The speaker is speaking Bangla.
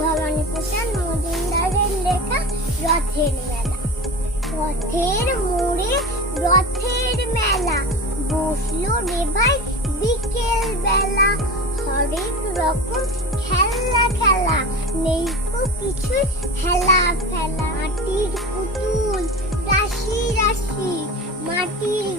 ভবানী প্রসাদ মজুমদারের লেখা রথের মেলা। পথের মোড়ে রথের মেলা, বসলো রে ভাই বিকেল বেলা। হরেক রকম খেলা খেলা, নেই তো কিছুই হেলা ফেলা। মাটির পুতুল রাশি রাশি, মাটির